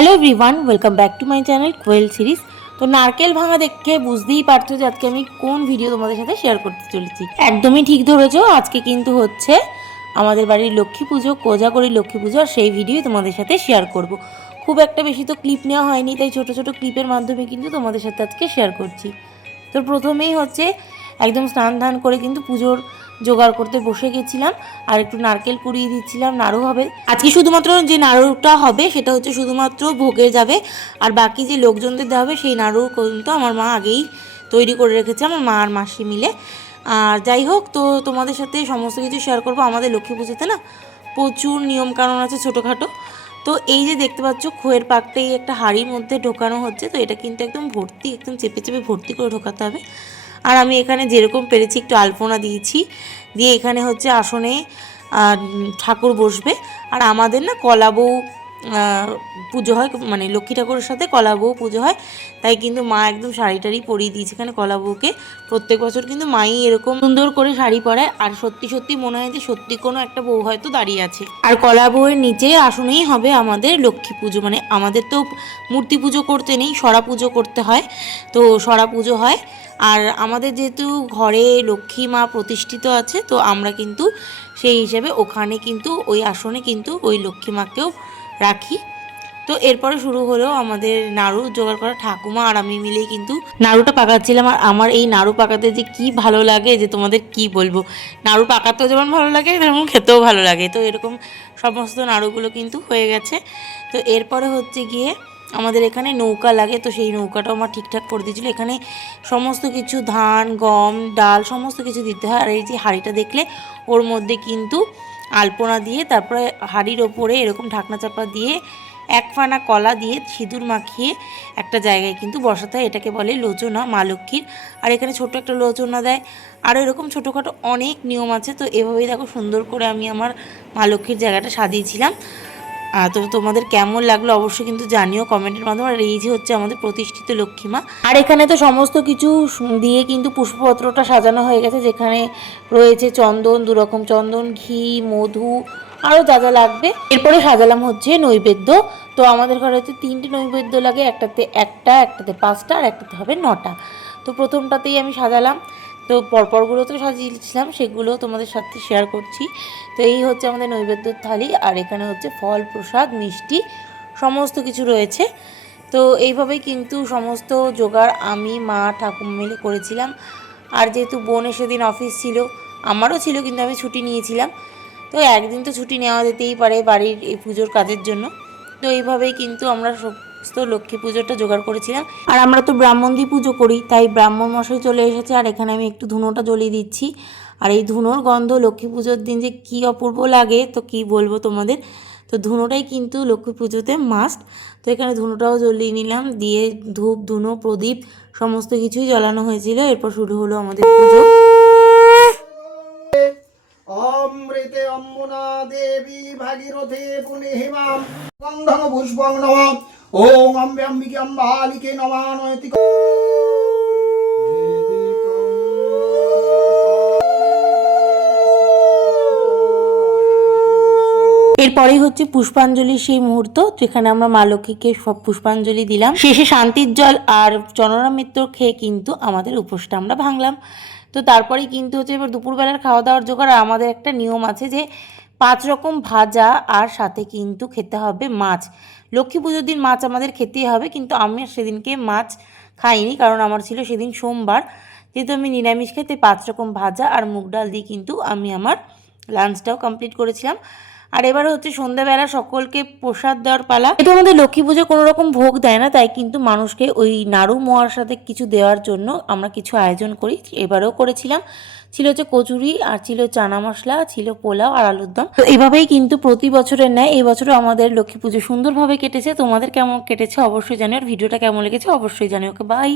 Hello everyone, welcome back to my channel Koyel series. তো নারকেল ভাঙা দেখে বুঝতেই পারছো যে আজকে আমি কোন ভিডিও তোমাদের সাথে শেয়ার করতে চলেছি। একদমই ঠিক ধরেছো, আজকে কিন্তু হচ্ছে আমাদের বাড়ির লক্ষ্মী পুজো, কোজাগরী লক্ষ্মী পুজো, আর সেই ভিডিওই তোমাদের সাথে শেয়ার করব। খুব একটা বেশি তো ক্লিপ নেওয়া হয়নি, তাই ছোট ছোট ক্লিপের মাধ্যমে কিন্তু তোমাদের সাথে আজকে শেয়ার করছি। তো প্রথমেই হচ্ছে একদম স্নান ধান করে কিন্তু পুজোর জোগাড় করতে বসে গেছিলাম, আর একটু নারকেল কুড়িয়ে দিচ্ছিলাম। নাড়ু হবে আজকে, শুধুমাত্র যে নাড়ুটা হবে সেটা হচ্ছে শুধুমাত্র ভোগে যাবে, আর বাকি যে লোকজনদের দেওয়া হবে সেই নাড়ু কিন্তু আমার মা আগেই তৈরি করে রেখেছে, আমার মা আর মাসি মিলে। আর যাই হোক, তো তোমাদের সাথে সমস্ত কিছু শেয়ার করবো। আমাদের লক্ষ্মী পুজোতে না প্রচুর নিয়মকানুন আছে ছোটোখাটো। তো এই যে দেখতে পাচ্ছ খোয়ের পাকটাই একটা হাঁড়ির মধ্যে ঢোকানো হচ্ছে, তো এটা কিন্তু একদম ভর্তি, একদম চেপে চেপে ভর্তি করে ঢোকাতে হবে। আর আমি এখানে যেরকম পেরেছি একটু আলপনা দিয়েছি, দিয়ে এখানে হচ্ছে আসনে ঠাকুর বসবে। আর আমাদের না কলা বউ পুজো হয়, মানে লক্ষ্মী ঠাকুরের সাথে কলা বউ পুজো হয়, তাই কিন্তু মা একদম শাড়ি টাড়ি পরিয়ে দিয়েছে এখানে কলা বউকে। প্রত্যেক বছর কিন্তু মাই এরকম সুন্দর করে শাড়ি পরায়, আর সত্যি সত্যি মনে হয় যে সত্যি কোনো একটা বউ হয়তো দাঁড়িয়ে আছে। আর কলা বউয়ের নিচে আসনেই হবে আমাদের লক্ষ্মী পুজো, মানে আমাদের তো মূর্তি পুজো করতে নেই, সরা পুজো করতে হয়, তো সরা পুজো হয়। আর আমাদের যেহেতু ঘরে লক্ষ্মী মা প্রতিষ্ঠিত আছে, তো আমরা কিন্তু সেই হিসেবে ওখানে কিন্তু ওই আসনে কিন্তু ওই লক্ষ্মী মাকেও রাখি। তো এরপরে শুরু হলো আমাদের নাড়ু জোগাড় করা। ঠাকুমা আর আমি মিলেই কিন্তু নাড়ুটা পাকাচ্ছিলাম। আর আমার এই নাড়ু পাকাতে যে কি ভালো লাগে যে তোমাদের কি বলবো। নাড়ু পাকাতেও যেমন ভালো লাগে তেমন খেতেও ভালো লাগে। তো এরকম সমস্ত নাড়ুগুলো কিন্তু হয়ে গেছে। তো এরপরে হচ্ছে গিয়ে আমাদের এখানে নৌকা লাগে, তো সেই নৌকাটাও আমার ঠিকঠাক করে দিয়েছিলো। এখানে সমস্ত কিছু ধান, গম, ডাল সমস্ত কিছু দিতে হয়। আর এই যে হাঁড়িটা দেখলে, ওর মধ্যে কিন্তু আলপনা দিয়ে তারপরে হাঁড়ির ওপরে এরকম ঢাকনা চাপা দিয়ে এক ফানা কলা দিয়ে সিঁদুর মাখিয়ে একটা জায়গায় কিন্তু বসাতে হয়। এটাকে বলে লোচনা, মা লক্ষ্মীর। আর এখানে ছোট একটা লোচনা দেয়। আরও এরকম ছোটোখাটো অনেক নিয়ম আছে। তো এভাবেই দেখো সুন্দর করে আমি আমার মা লক্ষ্মীর জায়গাটা সাজিয়েছিলাম। তো তোমাদের কেমন লাগলো অবশ্যই কিন্তু জানিও কমেন্টের মাধ্যমে। আর এই যে হচ্ছে আমাদের প্রতিষ্ঠিত লক্ষ্মীমা। আর এখানে তো সমস্ত কিছু দিয়ে কিন্তু পুষ্পপত্রটা সাজানো হয়ে গেছে, যেখানে রয়েছে চন্দন, দুরকম চন্দন, ঘি, মধু, আরও যা যা লাগবে। এরপরে সাজালাম হচ্ছে নৈবেদ্য। তো আমাদের ঘরে হচ্ছে 3টে নৈবেদ্য লাগে, একটাতে 1টা, একটাতে 5টা, আর একটাতে হবে 9টা। তো প্রথমটাতেই আমি সাজালাম। তো পরপরগুলো তো সাজিয়েছিলাম, সেগুলো তোমাদের সাথে শেয়ার করছি। তো এই হচ্ছে আমাদের নৈবেদ্যর থালি, আর এখানে হচ্ছে ফল, প্রসাদ, মিষ্টি সমস্ত কিছু রয়েছে। তো এইভাবেই কিন্তু সমস্ত জোগাড় আমি, মা, ঠাকুমা মিলে করেছিলাম। আর যেহেতু বোনের সেদিন অফিস ছিল, আমারও ছিল, কিন্তু আমি ছুটি নিয়েছিলাম। তো একদিন তো ছুটি নেওয়া যেতেই পারে বাড়ির এই পুজোর কাজের জন্য। তো এইভাবেই কিন্তু আমরা সমস্ত লক্ষ্মী পুজোটা জোগাড় করেছিলাম। আর আমরা তো ব্রাহ্মণ দিয়ে পুজো করি, তাই ব্রাহ্মণ মশাই চলে এসেছে। আর এখানে আমি একটু ধুনোটা জ্বলিয়ে দিচ্ছি। আর এই ধুনোর গন্ধ লক্ষ্মী পুজোর দিন যে কী অপূর্ব লাগে, তো কী বলবো তোমাদের। তো ধুনোটাই কিন্তু লক্ষ্মী পুজোতে মাস্ট। তো এখানে ধুনোটাও জ্বলিয়ে নিলাম, দিয়ে ধূপ, ধুনো, প্রদীপ সমস্ত কিছুই জ্বালানো হয়েছিল। এরপর শুরু হলো আমাদের পুজো। অমৃতে অম্মুনা দেবী ভাগীরথে পুনিহিমাম গন্ধং পুষ্পং নমঃ ওম অম্বে অম্বিকে অম্বালিকে নমানয়তি। এরপরেই হচ্ছে পুষ্পাঞ্জলির সেই মুহূর্ত, যেখানে আমরা মা লক্ষ্মীকে সব পুষ্পাঞ্জলি দিলাম। শেষে শান্তির জল আর চন্দ্রমিত্র খেয়ে কিন্তু আমাদের উপোসটা আমরা ভাঙলাম। তো তারপরেই কিন্তু হচ্ছে এবার দুপুরবেলার খাওয়া দাওয়ার জোগাড়। আমাদের একটা নিয়ম আছে যে 5 রকম ভাজা, আর সাথে কিন্তু খেতে হবে মাছ। লক্ষ্মী পুজোর দিন মাছ আমাদের খেতেই হবে, কিন্তু আমি সেদিনকে মাছ খাইনি, কারণ আমার ছিল সেদিন সোমবার। যেহেতু আমি নিরামিষ খাই, তাই 5 রকম ভাজা আর মুগ ডাল দিয়ে কিন্তু আমি আমার লাঞ্চটাও কমপ্লিট করেছিলাম। আর এবারে হচ্ছে সন্ধ্যাবেলা সকলকে প্রসাদ দেওয়ার পালা। যেহেতু আমাদের লক্ষ্মী পুজো কোনো রকম ভোগ দেয় না, তাই কিন্তু মানুষকে ওই নাড়ু মোয়ার সাথে কিছু দেওয়ার জন্য আমরা কিছু আয়োজন করি। এবারেও করেছিলাম। ছিল হচ্ছে কচুরি, আর ছিল চানা মশলা, ছিল পোলাও আর আলুর দম। তো এভাবেই কিন্তু প্রতি বছরের ন্যায় এই বছরও আমাদের লক্ষ্মী পুজো সুন্দরভাবে কেটেছে। তোমাদের কেমন কেটেছে অবশ্যই জানিও, আর ভিডিওটা কেমন লেগেছে অবশ্যই জানিও। ওকে, বাই।